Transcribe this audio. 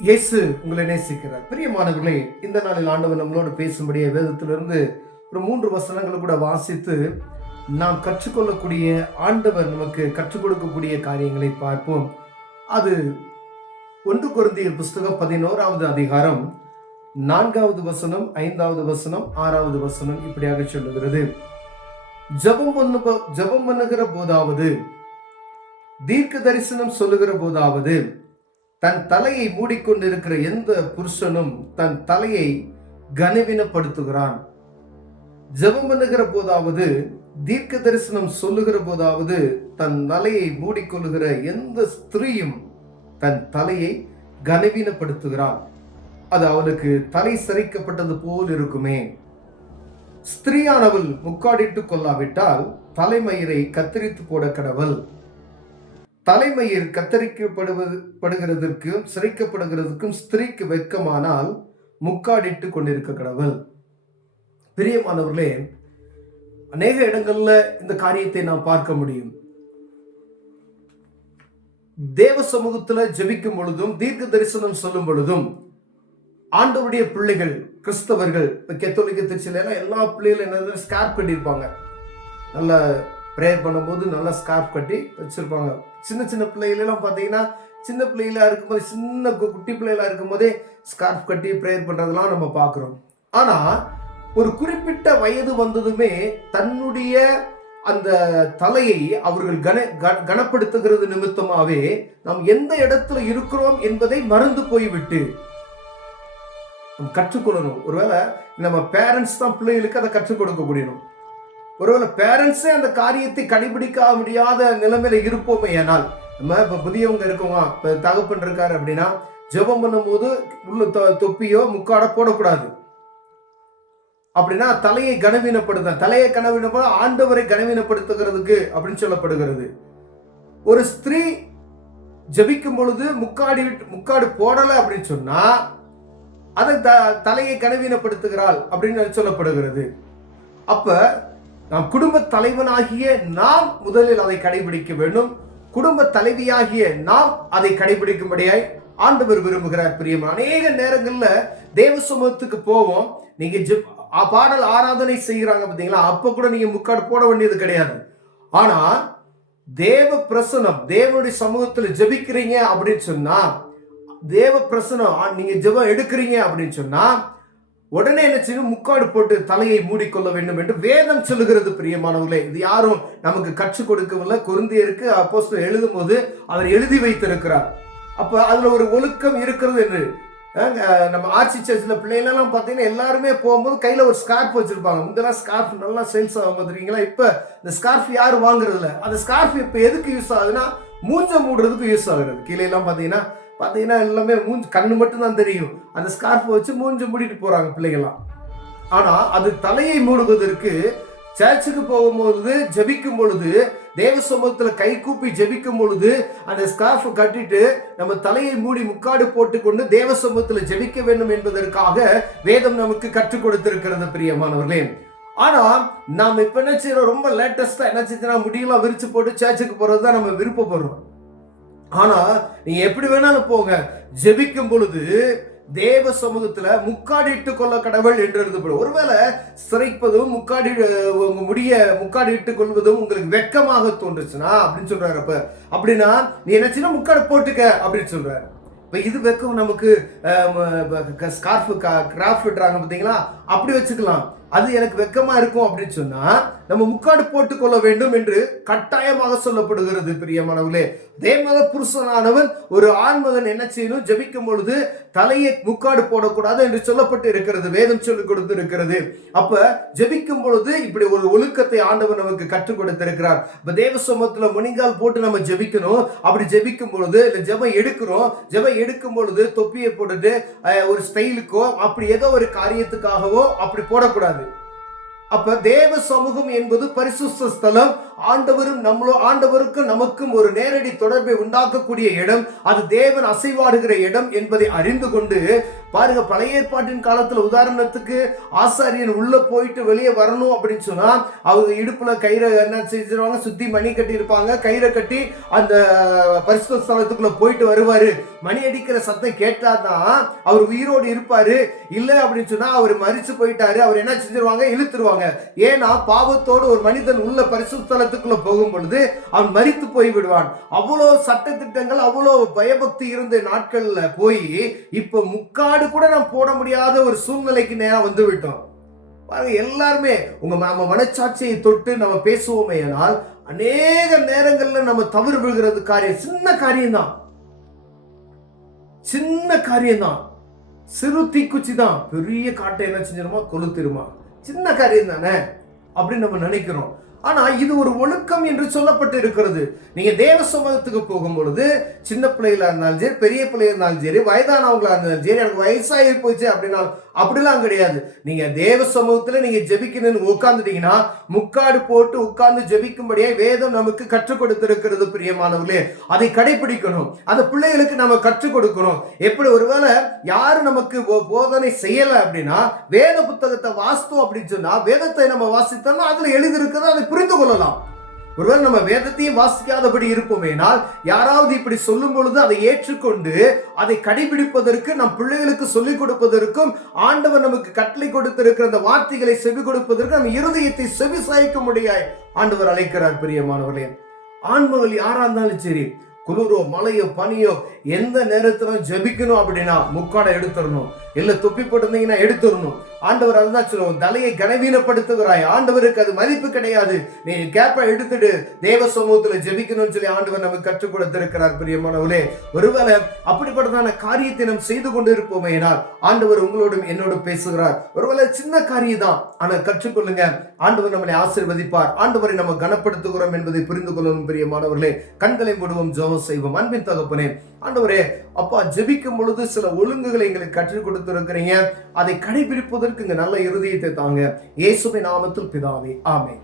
இயேசு உங்களை நேசிக்கிறார். பிரியமானவர்களே, இந்த நாளில் ஆண்டவர் நம்மளோடு பேசும்படியே வேதத்திலிருந்து ஒரு 3 வசனங்களை கூட வாசித்து நாம் கற்றுக்கொள்ளக்கூடிய, ஆண்டவர் நமக்கு கற்றுக் கொடுக்கக்கூடிய காரியங்களை பார்ப்போம். அது 1 கொரிந்தியர் புஸ்தகம் 11வது அதிகாரம் 4வது வசனம், 5வது வசனம், 6வது வசனம் இப்படியாக சொல்லுகிறது. ஜெபம் பண்ணுகிற போதாவது, தீர்க்க தரிசனம் சொல்லுகிற போதாவது, தன் தலையை மூடிக்கொண்டிருக்கிற எந்த புருஷனும் தன் தலையை கனவீனப்படுத்துகிறான். ஜெபம் பண்ணுகிற போதாவது, தீர்க்க தரிசனம் சொல்லுகிற போதாவது, தன் தலையை மூடிக்கொள்ளுகிற எந்த ஸ்திரீயும் தன் தலையை கனவீனப்படுத்துகிறான். அது அவளுக்கு தலை சரிக்கப்பட்டது போல் இருக்குமே. ஸ்திரீயானவள் முக்காடிட்டு கொள்ளாவிட்டால் தலைமயிரை கத்தரித்து போட கடவள். தலைமயிர் கத்தரிக்கப்படுகிறதற்கும் சிரைக்கப்படுகிறதுக்கும் ஸ்திரீக்கு வெட்கமானால் முக்காடிட்டு கொண்டிருக்க கடவுள். பிரியமானவர்களே, அநேக இடங்கள்ல இந்த காரியத்தை நாம் பார்க்க முடியும். தேவ சமூகத்துல ஜெபிக்கும் பொழுதும், தீர்க்க தரிசனம் சொல்லும் பொழுதும், ஆண்டவருடைய பிள்ளைகள், கிறிஸ்தவர்கள், கத்தோலிக்க திருச்சியில எல்லா பிள்ளைகளும் என்ன ஸ்கார்ப் கட்டியிருப்பாங்க. நல்ல ப்ரேயர் பண்ணும்போது நல்லா ஸ்கார்ப் கட்டி வச்சிருப்பாங்க. சின்ன சின்ன பிள்ளைகளெல்லாம் பார்த்தீங்கன்னா, சின்ன பிள்ளைகளா இருக்கும்போது, சின்ன குட்டி பிள்ளைகளா இருக்கும் போதே ஸ்கார்ப் கட்டி ப்ரேயர் பண்ணுறதெல்லாம் நம்ம பார்க்குறோம். ஆனால் ஒரு குறிப்பிட்ட வயது வந்ததுமே தன்னுடைய அந்த தலையை அவர்கள் கனப்படுத்துகிறது நிமித்தமாகவே நாம் எந்த இடத்துல இருக்கிறோம் என்பதை மறந்து போய்விட்டு கற்றுக்கொள்ளணும். ஒருவேளை நம்ம பேரண்ட்ஸ் தான் பிள்ளைகளுக்கு அதை கற்றுக் கொடுக்க முடியணும். ஒருவேளை பேரண்ட்ஸே அந்த காரியத்தை கடைபிடிக்க முடியாத நிலைமையில இருப்போமே. ஆனால் நம்ம இப்ப புதியவங்க இருக்கோங்க, இப்ப தகப்பன் இருக்காரு அப்படின்னா, ஜெபம் பண்ணும்போது உள்ள தொப்பியோ முக்காட போடக்கூடாது. அப்படின்னா தலையை கனவீனப்படுத்த ஆண்டவரை கனவீனப்படுத்துகிறதுக்கு அப்படின்னு சொல்லப்படுகிறது. ஒரு ஸ்திரீ ஜெபிக்கும் பொழுது முக்காடு போடல அப்படின்னு சொன்னா அதை தலையை கனவீனப்படுத்துகிறாள் அப்படின்னு சொல்லப்படுகிறது. அப்ப நாம் குடும்ப தலைவனாகிய நாம் முதலில் அதை கடைபிடிக்க வேண்டும். குடும்ப தலைவியாகிய நாம் அதை கடைபிடிக்கும்படியாய் ஆண்டவர் விரும்புகிறார். பிரியமா, அநேக நேரங்கள்ல தேவ சமூகத்துக்கு போவோம். நீங்க பாடல் ஆராதனை செய்கிறாங்க பார்த்தீங்களா, அப்ப கூட நீங்க முக்காடு போட வேண்டியது கிடையாது. ஆனா தேவ பிரசனம், தேவனுடைய சமூகத்துல ஜெபிக்கிறீங்க அப்படின்னு சொன்னா, தேவ பிரசனம் நீங்க ஜெபம் எடுக்கிறீங்க அப்படின்னு சொன்னா, உடனே என்ன செய்யணும்? முக்காடு போட்டு தலையை மூடிக்கொள்ள வேண்டும் என்று வேதம் சொல்லுகிறது. பிரியமானவர்களே, இது யாரும் நமக்கு கற்றுக் கொடுக்கவில்லை. கொரிந்தியருக்கு அப்போஸ்தலர் எழுதும் போது அவர் எழுதி வைத்திருக்கிறார். அப்ப அதுல ஒரு ஒழுக்கம் இருக்கிறது என்று நம்ம ஆர்ச்சி சர்ச்சில் பிள்ளைகளெல்லாம் பார்த்தீங்கன்னா, எல்லாருமே போகும்போது கையில ஒரு ஸ்கார்ஃப் வச்சிருப்பாங்க. முந்தெல்லாம் ஸ்கார்ஃப் நல்லா சேல்ஸ் ஆகும் பார்த்துருக்கீங்களா? இப்ப இந்த ஸ்கார்ஃப் யாரும் வாங்குறது இல்லை. அந்த ஸ்கார்ஃப் இப்ப எதுக்கு யூஸ் ஆகுதுன்னா, மூஞ்ச மூடுறதுக்கு யூஸ் ஆகுறது. கீழே எல்லாம் பார்த்தீங்கன்னா எல்லாமே கண்ணு மட்டும் தான் தெரியும். அந்த ஸ்கார்ஃபை வச்சு மூஞ்சி மூடிட்டு போறாங்க பிள்ளைகள்லாம். ஆனா அது தலையை மூடுவதற்கு சர்ச்சுக்கு போகும்போது, ஜெபிக்கும் பொழுது, தேவ சமூகத்துல கை கூப்பி ஜெபிக்கும் பொழுது அந்த ஸ்கார்ஃப் கட்டிட்டு நம்ம தலையை மூடி முக்காடு போட்டுக்கொண்டு தேவ சமூகத்துல ஜெபிக்க வேண்டும் என்பதற்காக வேதம் நமக்கு கற்றுக் கொடுத்திருக்கிறது. பிரியமானவர்களே, ஆனா நாம் இப்ப என்ன செய்யறோம்? ரொம்ப லேட்டஸ்டா என்ன செஞ்சா முடியெல்லாம் விரிச்சு போட்டு சர்ச்சுக்கு போறதுதான் நம்ம விருப்பப்படுறோம். ஆனா நீங்க எப்படி வேணாலும் போங்க, ஜெபிக்கும் பொழுது தேவ சமூகத்துல முக்காடிட்டு கொள்ள கடவுள் என்று எழுதப்படும். ஒருவேளை சிரைப்பதும் முக்காடி இட்டுக் கொள்வதும் உங்களுக்கு வெட்கமாக தோன்றுச்சுன்னா அப்படின்னு சொல்றாரு. அப்ப அப்படின்னா நீ என்ன செய்ய, முக்காடு போட்டுக்க அப்படின்னு சொல்றாரு. இப்ப இது வெக்கம் நமக்கு ஸ்கார்ஃப் கிராஃப்ட் விடுறாங்க பார்த்தீங்களா, அப்படி வச்சுக்கலாம். அது எனக்கு வெக்கமா இருக்கும் அப்படின்னு சொன்னா நம்ம முக்காடு போட்டுக்கொள்ள வேண்டும் என்று கட்டாயமாக சொல்லப்படுகிறது. பிரியமானவர்களே, தேவ புருஷனானவன் ஒரு ஆண்மகன் என்ன செய்யணும்? ஜெபிக்கும் பொழுது தலையை முக்காடு போடக்கூடாது என்று சொல்லப்பட்டு இருக்கிறது. வேதம் சொல்லிக் கொடுத்து இருக்கிறது. அப்ப ஜெபிக்கும் பொழுது இப்படி ஒரு ஒழுக்கத்தை ஆண்டவர் நமக்கு கற்றுக் கொடுத்திருக்கிறார். இப்ப தேவ சமூகத்துல முனிங்கால் போட்டு நம்ம ஜெபிக்கணும். அப்படி ஜெபிக்கும் பொழுது ஜெபம் எடுக்கும் பொழுது தொப்பியை போட்டுட்டு ஒரு ஸ்டைலுக்கோ அப்படி ஏதோ ஒரு காரியத்துக்காகவோ அப்படி போடக்கூடாது. அப்ப தேவ சமூகம் என்பது பரிசுத்த ஸ்தலம். ஆண்டவருக்கும் நமக்கும் ஒரு நேரடி தொடர்பை உண்டாக்கக்கூடிய இடம். அது தேவன் அசைவாடுகிற இடம் என்பதை அறிந்து கொண்டு பாருங்க, பழைய ஏற்பாட்டின் காலத்துல உதாரணத்துக்கு ஆசாரியன் உள்ள போயிட்டு வெளியே வரணும் அப்படின்னு சொன்னா அவங்க இடுப்புல கயிறை என்ன செஞ்சிருவாங்க, சுத்தி மணி கட்டி இருப்பாங்க. கயிறை கட்டி அந்த பரிசுத்த ஸ்தலத்துக்குள்ள போயிட்டு வருவாரு. மணி அடிக்கிற சத்தம் கேட்டாதான் அவர் உயிரோடு இருப்பாரு. இல்ல அப்படின்னு சொன்னா அவர் மரிச்சு போயிட்டாரு, அவர் என்ன செஞ்சிருவாங்க, இழுத்துருவாங்க. ஏன்னா பாவத்தோடு ஒரு மனிதன் உள்ள பரிசுத்த ஸ்தலத்துக்குள்ள போகும் பொழுது அவன் மரித்து போய் விடுவான். அவ்வளவு சட்ட திட்டங்கள், அவ்வளவு பயபக்தி இருந்த நாட்கள்ல போய் இப்ப முக்காடு கூட நாம் போட முடியாத ஒரு சூழ்நிலைக்கு நேரம் வந்து விட்டோம். பாருங்க, எல்லாருமே நம்ம மனச்சாட்சியை தொட்டு நம்ம பேசுவோமே ஆனால் அநேக நேரங்கள்ல நம்ம தவறு விழுகிறது காரியம் சின்ன காரியம்தான், சிறு தீக்குச்சி தான் பெரிய காட்டை என்ன செஞ்சிருமா, கொளுத்திருமா. சின்ன காரியம் தானே அப்படின்னு நம்ம நினைக்கிறோம். ஆனா இது ஒரு ஒழுக்கம் என்று சொல்லப்பட்டு இருக்கிறது. நீங்க தேவ சமூகத்துக்கு போகும் பொழுது சின்ன பிள்ளைகளா இருந்தாலும் சரி, பெரிய பிள்ளையா இருந்தாலும் சரி, வயதானவங்களா இருந்தாலும் சரி, எனக்கு வயசாகி போச்சு அப்படின்னா அப்படிலாம் கிடையாது. நீங்க தேவ சமூகத்துல நீங்க ஜெபிக்கணும்னு உட்கார்ந்துட்டீங்கன்னா முக்காடு போட்டு உட்கார்ந்து ஜெபிக்கும்படியே வேதம் நமக்கு கற்றுக் கொடுத்திருக்கிறது. பிரியமானவர்களே, அதை கடைபிடிக்கணும். அந்த பிள்ளைகளுக்கு நம்ம கற்றுக் கொடுக்கணும். எப்படி ஒருவேளை யாரு நமக்கு போதனை செய்யல அப்படின்னா வேத புத்தகத்தை வாசித்தோம் அப்படின்னு சொன்னா, வேதத்தை நம்ம வாசித்தோம்னா அதுல எழுதியிருக்கிறது அதை புரிந்து கொள்ளலாம். ஒருவேளை நம்ம வேதத்தையும் வாசிக்காதபடி இருப்போமேனால் யாராவது இப்படி சொல்லும் பொழுது அதை ஏற்றுக்கொண்டு அதை கடைபிடிப்பதற்கு, நம் பிள்ளைகளுக்கு சொல்லிக் கொடுப்பதற்கும், ஆண்டவர் நமக்கு கட்டளை கொடுத்திருக்கிற அந்த வார்த்தைகளை செவி கொடுப்பதற்கு நம்ம இருதயத்தை செவி சாய்க்க முடியாது ஆண்டவர் அழைக்கிறார். பிரியமானவர்களே, ஆண்மகள் யாரா இருந்தாலும் சரி, குளிரோ மழையோ பனியோ எந்த நேரத்துல ஜெபிக்கணும் அப்படின்னா முக்காடை எடுத்துடணும். இல்ல தொப்பி போட்டிருந்தீங்கன்னா எடுத்துடணும். ஆண்டவர் அதுதான் சொல்லுவோம், தலையை கனவீனப்படுத்துகிறாய், ஆண்டவருக்கு அது மதிப்பு கிடையாது, நீ கேப்பை எடுத்துட்டு தேவ சமூகத்துல ஜெபிக்கணும்னு சொல்லி ஆண்டவர் நமக்கு கற்றுக் கொடுத்திருக்கிறார். பிரியமானவர்களே, ஒருவேளை அப்படிப்பட்டதான காரியத்தை நாம் செய்து கொண்டு இருப்போமே என்றால் ஆண்டவர் உங்களோடும் என்னோடும் பேசுகிறார். ஒருவேளை சின்ன காரியம் தான், ஆனா கற்றுக்கொள்ளுங்க, ஆண்டவர் நம்மளை ஆசீர்வதிப்பார். ஆண்டவரை நம்ம கனப்படுத்துகிறோம் என்பதை புரிந்து கொள்ளணும். பிரியமானவர்களே, கண்களை மூடுவோம், ஜெபம் செய்வோம். அன்பின் தகப்பனே, ஆண்டவரே அப்பா, ஜெபிக்கும் பொழுது சில ஒழுங்குகளை எங்களுக்கு கற்றுக் கொடுத்திருக்கிறீங்க, அதை கடைபிடிப்பதற்கு நல்ல இருதயத்தை தாங்க. இயேசுவின் நாமத்தில் பிதாவே, ஆமென்.